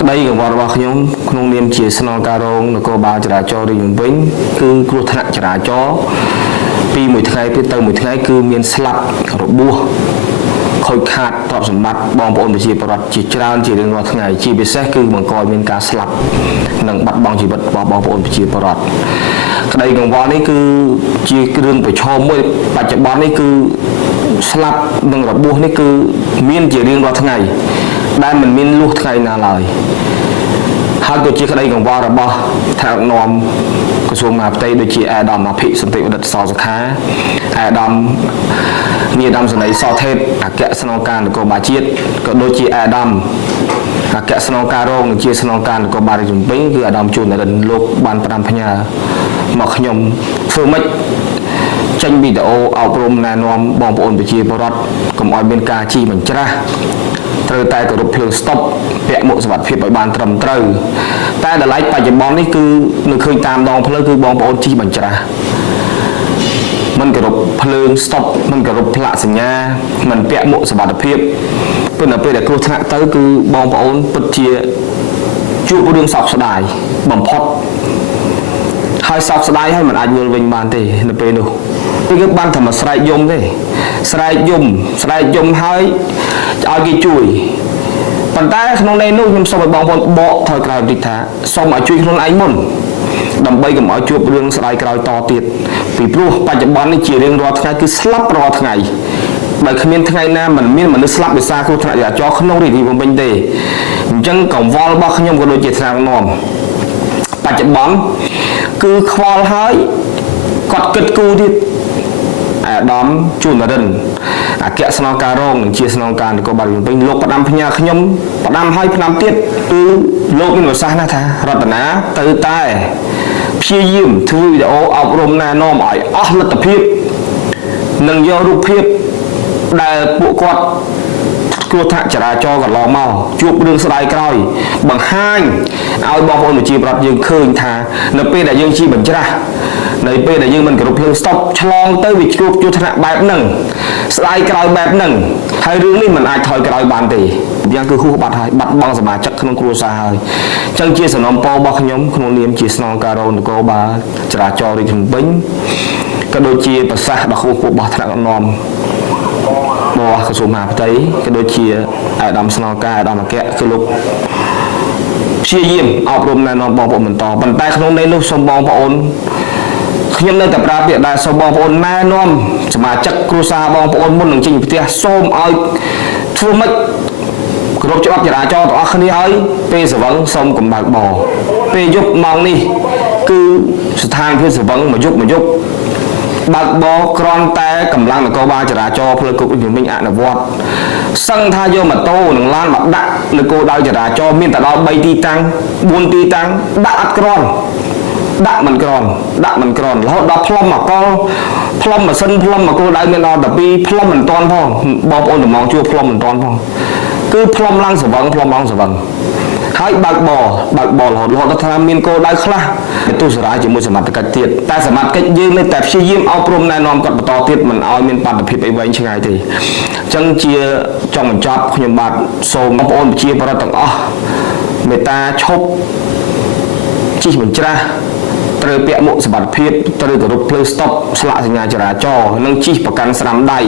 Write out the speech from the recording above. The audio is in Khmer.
ក្តីកង្វល់របស់ខ្ញុំក្នុងនាមជាស្នងការរងនគរបាលចរាចរណ៍រាជវិញគឺគ្រោះថ្នាក់ចរាចរណ៍ពីមួយថ្ងៃទៅមួយថ្ងៃគឺមានស្លាប់របួសខូចខាតទ្រព្យសម្បត្តិបងប្អូនប្រជាពលរដ្ឋជាច្រើនជារៀងរាល់ថ្ងៃជាពិសេសគឺបង្កឲ្យមានការស្លាប់និងបាត់បង់ជីវិតរបស់បងប្អូនប្រជាពលរដ្ឋក្តីកង្វល់នេះគឺជាគ្រឿងប្រឈមមួយបច្ចុប្បន្ននេះគឺស្លាប់និងរបួសនេះគឺមានជារៀងរាល់ថ្ងៃដែលមិនមានលុះថ្ងៃណាឡើយហើយក៏ជាក្តីកង្វល់របស់ថ្នាក់ដឹកនាំក្រសួងមហាផ្ទៃដូចជាអាដាមអភិសន្តិវិទ្យាសសុខាអាដាមនាយឧត្តមសេនីយ៍សថេតអគ្គស្នងការនគរបាលជាតិក៏ដូចជាអាដាមអគ្គស្នងការរងនិងជាស្នងការនគរបាលរាជវិញគឺអាដាមជួននរិនលោកបានផ្ដាំផ្ញើមកខ្ញុំធ្វើម៉េចចេញវីដេអូអប់រំណែនាំបងប្អូនប្រជាពលរដ្ឋកុំឲ្យមានការជិះបញ្ច្រាសត្រូវតែគោរពភ្លើងស្តុបពាក់មួកសុវត្ថិភាពឲ្យបានត្រឹមត្រូវតែដល់ឡែកបច្ចុប្បន្ននេះគឺនៅឃើញតាមដងផ្លូវគឺបងប្អូនជិះបញ្ច្រាសមិនគោរពភ្លើងស្តុបមិនគោរពផ្លាកសញ្ញាមិនពាក់មួកសុវត្ថិភាពពេលដល់ពេលដែលគ្រោះថ្នាក់ទៅគឺបងប្អូនពិតជាជួបរឿងសោកស្ដាយបំផុតហើយសោកស្ដាយហើយមិនអាចយល់វិញបានទេនៅពេលនោះគឺបានតែមកស្រែកយំទេស្រែកយំហើយឲ្យគេជួយប៉ុន្តែក្នុងន័យនោះខ្ញុំសូមឲ្យបងប្អូនបកថយក្រោយបន្តិចថាសូមឲ្យជួយខ្លួនឯងមុនដើម្បីកុំឲ្យជួបរឿងស្ដាយក្រោយតទៀតពីព្រោះបច្ចុប្បន្ននេះជារៀងរាល់ថ្ងៃគឺស្លាប់រាល់ថ្ងៃបើគ្មានថ្ងៃណាមិនមានមនុស្សស្លាប់ដោយសារគ្រោះថ្នាក់ចរាចរណ៍ក្នុងរាជធានីភ្នំពេញទេអញ្ចឹងកង្វល់របស់ខ្ញុំក៏ដូចជាថ្នាក់ដឹកនាំបច្ចុប្បន្នគឺខ្វល់ហើយគាត់គិតគូរទៀតអាដាមជួននរិនអគ្គស្នងការរងនិងជាស្នងការនគរបាលរាជវិញលោកផ្ដាំផ្ញើខ្ញុំផ្ដាំឲ្យផ្ដាំទៀតគឺលោកមានប្រសាសន៍ណាថារតនាទៅតែព្យាយាមធ្វើវីដេអូអប់រំណែនាំឲ្យអស់លទ្ធភាពនិងយករូបភាពដែលពួកគាត់គ្រោះថ្នាក់ចរាចរណ៍កន្លងមកជួបរឿងស្ដាយក្រោយបង្ហាញឲ្យបងប្អូនប្រជាពលរដ្ឋយើងឃើញថានៅពេលដែលយើងជិះបញ្ច្រាសនៅពេលដែលយើងមិនគោរពភ្លើងស្តុបឆ្លងទៅវាជួបគ្រោះថ្នាក់បែបហ្នឹងស្ដាយក្រោយបែបហ្នឹងហើយរឿងនេះមិនអាចថយក្រោយបានទេយ៉ាងគឺហួសបាត់ហើយបាត់បង់សមាជិកក្នុងគ្រួសារហើយអញ្ចឹងជាសំណពររបស់ខ្ញុំក្នុងនាមជាស្នងការរងនគរបាលចរាចរណ៍រាជធានីភ្នំពេញក៏ដូចជាប្រសាសន៍ដ៏ខ្ពស់របស់ថ្នាក់ដឹកនាំរបស់ក្រសួងមហាផ្ទៃក៏ដូចជាអាដាមស្នងការអាដាមអគ្គគឺលោកព្យាយាមអប់រំណែនាំបងប្អូនបន្តប៉ុន្តែក្នុងន័យនោះសូមបងប្អូនខ្ញុំនៅតែប្រាប់ទៀតដែរសូមបងប្អូនណែនាំសមាជិកគ្រួសារបងប្អូនមុននឹងចេញពីផ្ទះសូមឲ្យធ្វើម៉េចគោរពច្បាប់ចរាចរណ៍ទាំងអស់គ្នាឲ្យពេលស្រវឹងសូមកុំបើកបរពេលយប់ម៉ោងនេះគឺស្ថានភាពស្រវឹងមួយយប់បើកបរគ្រាន់តែកម្លាំងនគរបាលចរាចរណ៍ផ្លូវគោកជំនាញអនុវត្តសឹងថាយកម៉ូតូនិងឡានមកដាក់នៅគោលដៅចរាចរណ៍មានតែដល់3ទីតាំង4ទីតាំងដាក់អត់គ្រាន់ដាក់មិនគ្រាន់រហូតដល់ផ្លុំអកលផ្លុំម៉ាស៊ីនផ្លុំមកគោលដៅមានដល់12ផ្លុំមិនតាន់ផងបងប្អូនតំងជួបផ្លុំមិនតាន់ផងគឺផ្លុំឡើងស្រវឹងហើយបើកបររហូតដល់ថាមានគោលដៅខ្លះទស្សរាយជាមួយសមត្ថកិច្ចទៀតតែសមត្ថកិច្ចយើងនៅតែព្យាយាមអប់រំណែនាំគាត់បន្តទៀតមិនឲ្យមានបាតុភិបអីវែងឆ្ងាយទេអញ្ចឹងជាចង់បញ្ចប់ខ្ញុំបាទសូមបងប្អូនប្រជាពលរដ្ឋទាំងអស់មេត្តាឈប់ជិះបញ្ច្រាសត្រូវពាក់មួកសុវត្ថិភាពត្រូវគោរពភ្លើងស្តុបស្លាកសញ្ញាចរាចរណ៍និងជិះប្រកាន់ស្រាំដៃ